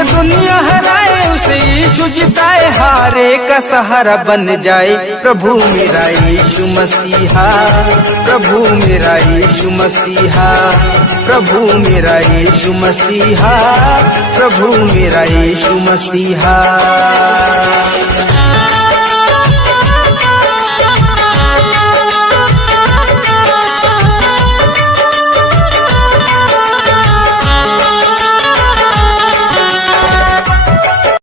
जिसे दुनिया हराए उसे यीशु जिताए, हारे का सहारा बन जाए प्रभु मेरा यीशु मसीहा, प्रभु मेरा यीशु मसीहा, प्रभु मेरा यीशु मसीहा, प्रभु मेरा यीशु मसीहा।